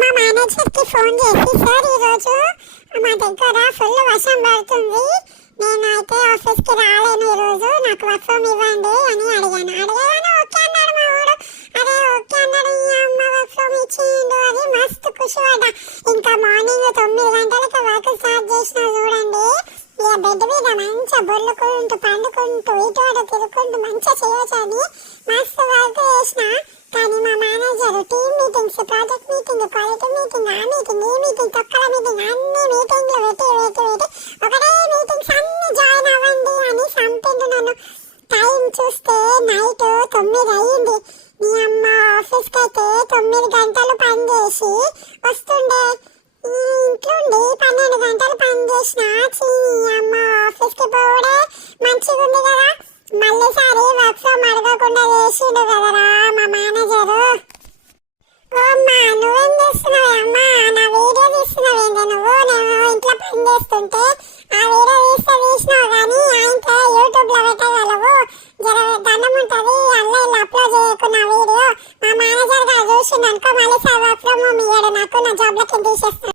మా మేనేజర్కి ఫోన్ చేసి, సార్ ఈరోజు మా దగ్గర ఫుల్ వర్షం పడుతుంది, నేనైతే ఆఫీస్కి రాలేను ఈరోజు, నాకు వర్క్ ఫ్రమ్ ఇవ్వండి అని అడిగాను. ఓకే అన్నాడు మా వాడు. అరే ఓకే అన్నాడు, ఈ అమ్మ వర్క్ ఫ్రమ్ ఇచ్చిండు అని మస్తు ఖుషి పడ్డా. ఇంకా మార్నింగ్ 9 గంటలకి వర్క్ స్టార్ట్ చేసిన చూడండి. ఇక బెడ్ మీద మంచిగా బొర్లుకుంటూ పండుకుంటూ ఇటు అటు తిరుగుకుంటూ మంచిగా చేయొచ్చు అని మస్తు వర్క్ చేసిన. కానీ మా manager team meetings, project meeting, quality meeting, ఆ మీటింగ్, ఈ మీటింగ్, తొక్కల మీటింగ్, అన్ని మీటింగ్లు పెట్టి ఒకటే మీటింగ్స్ అన్ని జాయిన్ అవ్వండి అని చంపిండు నన్ను. టైం చూస్తే నైట్ 9 అయ్యింది. మీ అమ్మ ఆఫీస్కి అయితే 9 గంటలు పని చేసి వస్తుండే, ఇంట్లో 12 గంటలు పని చేసిన. అమ్మ ఆఫీస్కి పోవడే మంచిగా ఉంది కదా, మళ్ళీసారి వర్క్ ఫ్రమ్ అడగకుండా చేసిండు కదరా మా మేనేజరు. అమ్మా నువ్వేం చేస్తున్నావు అమ్మా, నా వీడియో తీస్తున్నావేంటి నువ్వు? నేను ఇంట్లో పని చేస్తుంటే ఆ వీడియో తీసినావు కానీ ఆయనతో యూట్యూబ్లో పెట్టగలవు, జర దండం ఉంటుంది, ఆన్లైన్లో అప్లోడ్ చేయకున్న వీడియో. మా మేనేజర్ గారు చూసిండు అనుకో, మళ్ళీ వర్క్ ఫ్రమ్ హోమ్ ఇయ్యాడు నాకు, నా జాబ్లోకి తీసేస్తాను.